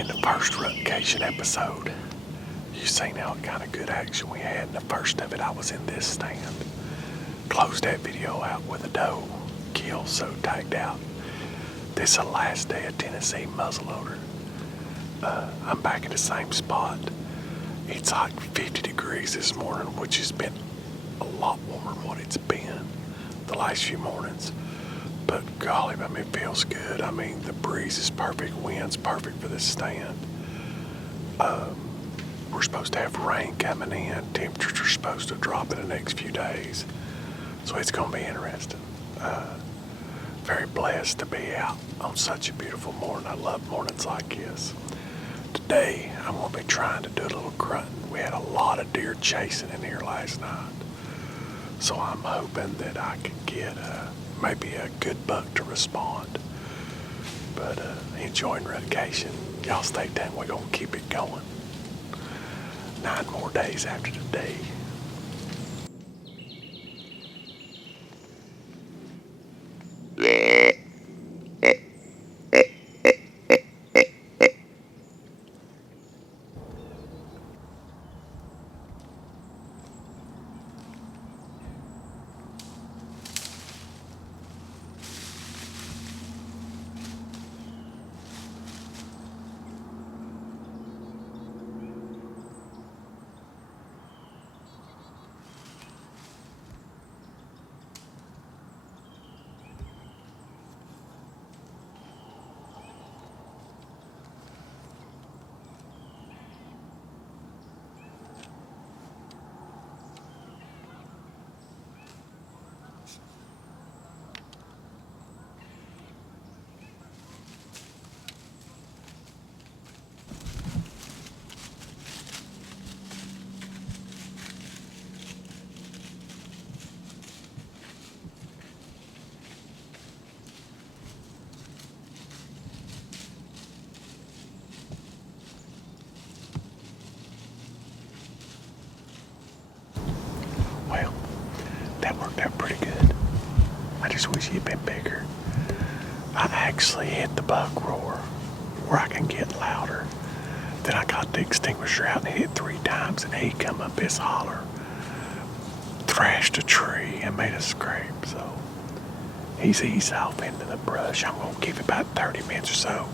In the first RUTCATION episode, you seen how kind of good action we had. In the first of it, I was in this stand. Closed that video out with a doe kill, so tagged out. This is the last day of Tennessee muzzleloader. I'm back at the same spot. It's like 50 degrees this morning, which has been a lot warmer than what it's been the last few mornings. But golly, I mean, it feels good. I mean, the breeze is perfect, wind's perfect for this stand. We're supposed to have rain coming in. Temperatures are supposed to drop in the next few days. So it's going to be interesting. Very blessed to be out on such a beautiful morning. I love mornings like this. Today, I'm going to be trying to do a little grunting. We had a lot of deer chasing in here last night. So I'm hoping that I can get maybe a good buck to respond. But enjoying RUTCATION. Y'all stay tuned. We're going to keep it going. 9 more days after today. Well, that worked out pretty good. I just wish he'd been bigger. I actually hit the buck roar where I can get louder. Then I got the extinguisher out and hit it 3 times, and he come up his holler, thrashed a tree and made a scrape. So he's eased off into the brush. I'm gonna give it about 30 minutes or so,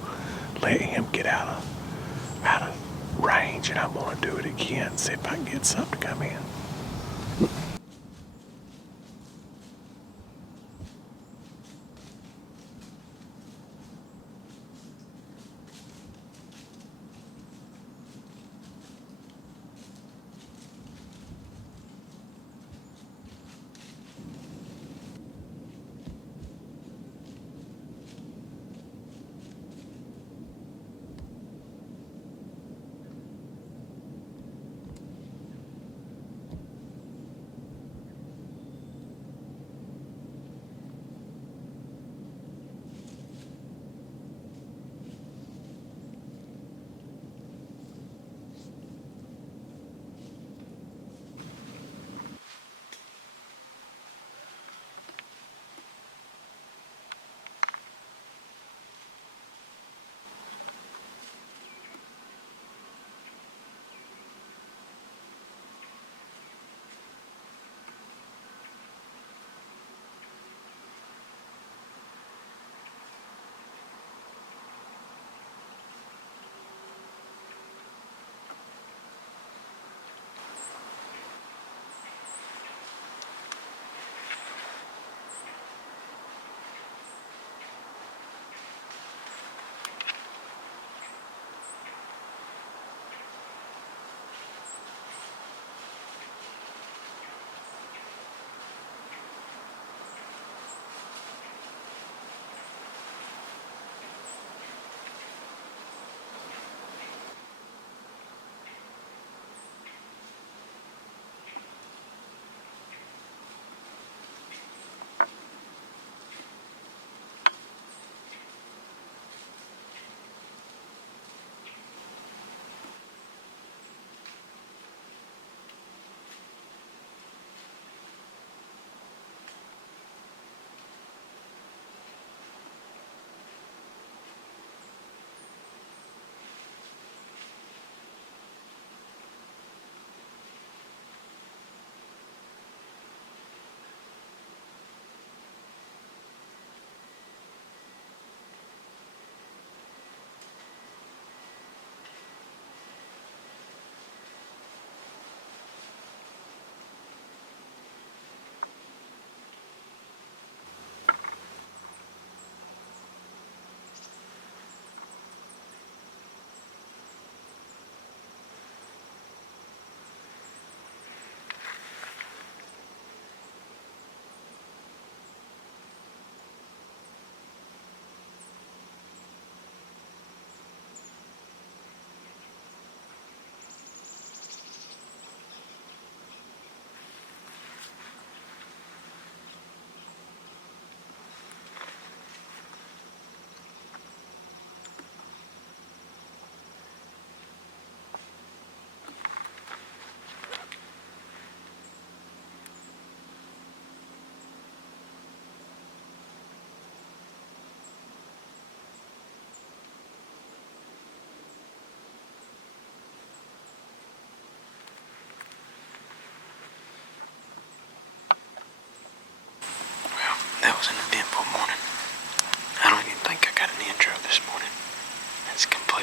let him get out of range, and I'm gonna do it again, see if I can get something to come in.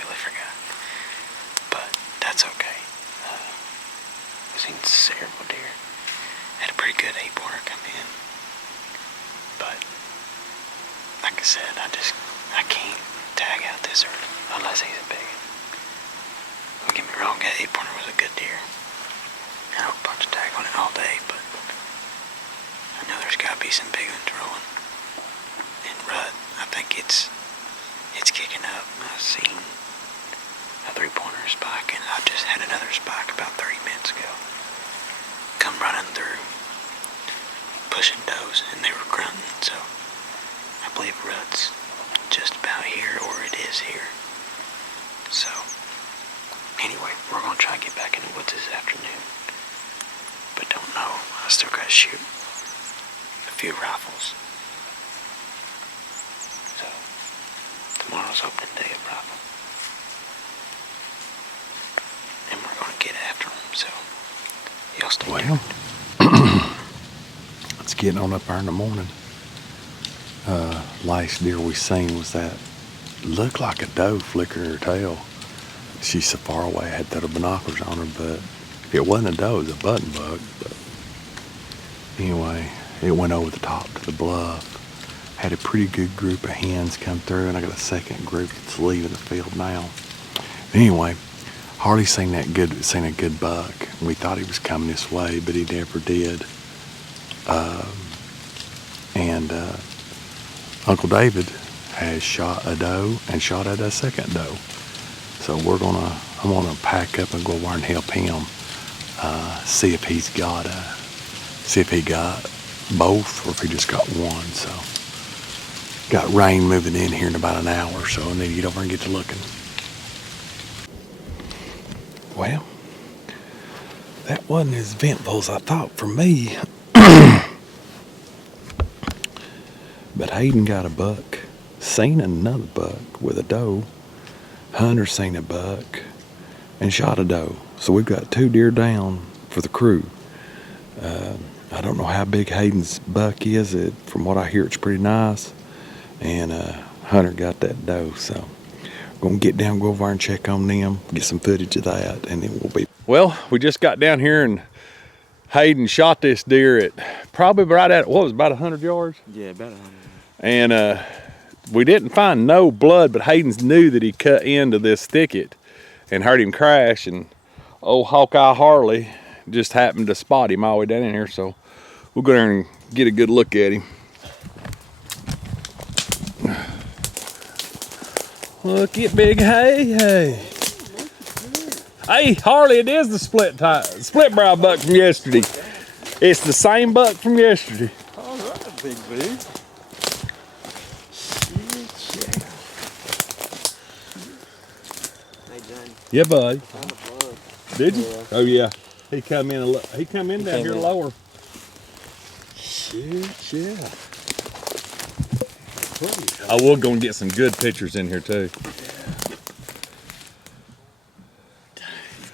completely forgot. But that's okay. I've seen several deer. Had a pretty good 8-pointer come in. But, like I said, I can't tag out this early unless he's a big one. Don't get me wrong, that 8-pointer was a good deer. I don't punch a tag on it all day, but I know there's got to be some big ones rolling. And rut, I think it's kicking up. I've seen a 3-pointer spike, and I just had another spike about 30 minutes ago. Come running through, pushing does, and they were grunting, so I believe rut's just about here, or it is here. So, anyway, we're going to try and get back in the woods this afternoon. But don't know, I still got to shoot a few rifles. So, tomorrow's opening day of rifle. And we're going to get after them, so y'all stay tuned. It's getting on up there in the morning. Last deer we seen was that looked like a doe flickering her tail. She's so far away, I had to throw the binoculars on her, but it wasn't a doe, it was a button buck. But anyway, it went over the top to the bluff. Had a pretty good group of hens come through, and I got a second group that's leaving the field now. Anyway, Harley seen a good buck. We thought he was coming this way, but he never did. Uncle David has shot a doe and shot at a second doe. So I'm gonna pack up and go over and help him see if he got both or if he just got one. So got rain moving in here in about an hour, so I need to get over and get to looking. Well, that wasn't as eventful as I thought for me. But Hayden got a buck, seen another buck with a doe. Hunter seen a buck and shot a doe. So we've got 2 deer down for the crew. I don't know how big Hayden's buck is. From what I hear, it's pretty nice. And Hunter got that doe. So we're going to get down, go over and check on them, get some footage of that, and then we'll be... Well, we just got down here and Hayden shot this deer at probably right at, what was it, about 100 yards? Yeah, about 100. And we didn't find no blood, but Haydens knew that he cut into this thicket and heard him crash, and old Hawkeye Harley just happened to spot him all the way down in here, so we'll go there and get a good look at him. Look at Big Hey. Hey, Harley, it is the split brow buck from yesterday. It's the same buck from yesterday. All right, Big B. Yeah, buddy. Did you? Yeah. Oh yeah. He come in down here lower. Shoot, yeah. I will go and get some good pictures in here too.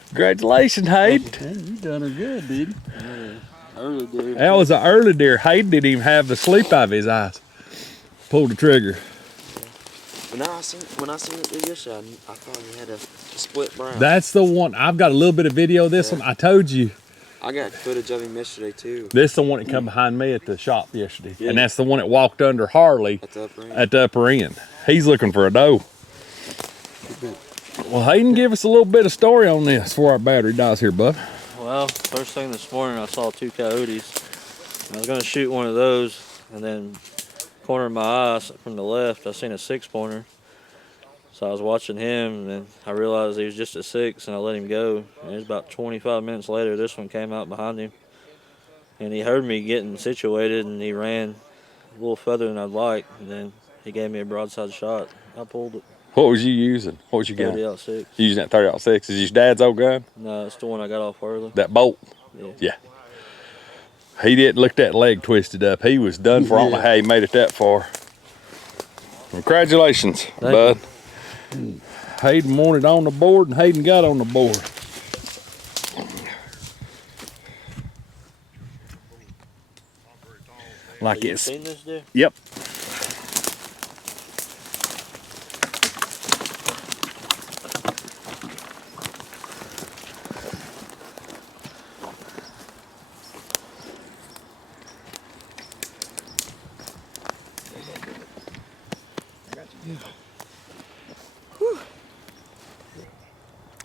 Congratulations, Hayden. You done her good, dude. Yeah. Early deer. That was an early deer. Hayden didn't even have the sleep out of his eyes. Pulled the trigger. When I seen it yesterday, I thought you had a split brown. That's the one. I've got a little bit of video of this one. I told you. I got footage of him yesterday too. This is the one that come behind me at the shop yesterday. Yeah. And that's the one that walked under Harley at the upper end. He's looking for a doe. Well, Hayden, give us a little bit of story on this before our battery dies here, bud. Well, first thing this morning I saw 2 coyotes. I was going to shoot one of those, and then corner of my eye from the left, I seen a 6-pointer. So I was watching him, and then I realized he was just a 6, and I let him go. And it was about 25 minutes later, this one came out behind him. And he heard me getting situated, and he ran a little further than I'd like. And then he gave me a broadside shot. I pulled it. What was you using? What was your gun? 30-06. You using that 30-06? Is your dad's old gun? No, it's the one I got off early. That bolt? Yeah. He didn't look that leg twisted up. He was done for. I don't know how he made it that far. Congratulations, bud. Hayden wanted on the board, and Hayden got on the board. Like it's. Seen this deer? Yep.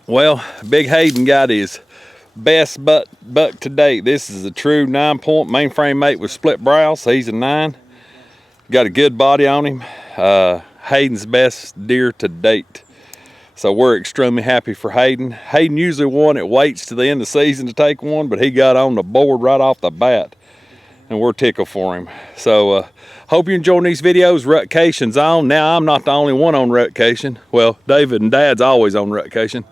Well, Big Hayden got his best buck to date. This is a true 9-point mainframe mate with split brows. He's a 9. Got a good body on him. Hayden's best deer to date. So we're extremely happy for Hayden. Hayden usually one that waits to the end of the season to take one, but he got on the board right off the bat, and we're tickled for him. So hope you're enjoying these videos. RUTCATION's on. Now I'm not the only one on RUTCATION. Well, David and Dad's always on RUTCATION.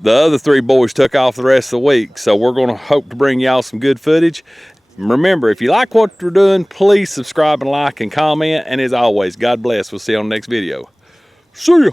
The other 3 boys took off the rest of the week, so we're gonna hope to bring y'all some good footage. Remember, if you like what we're doing, please subscribe and like and comment. And as always, God bless. We'll see you on the next video. See ya.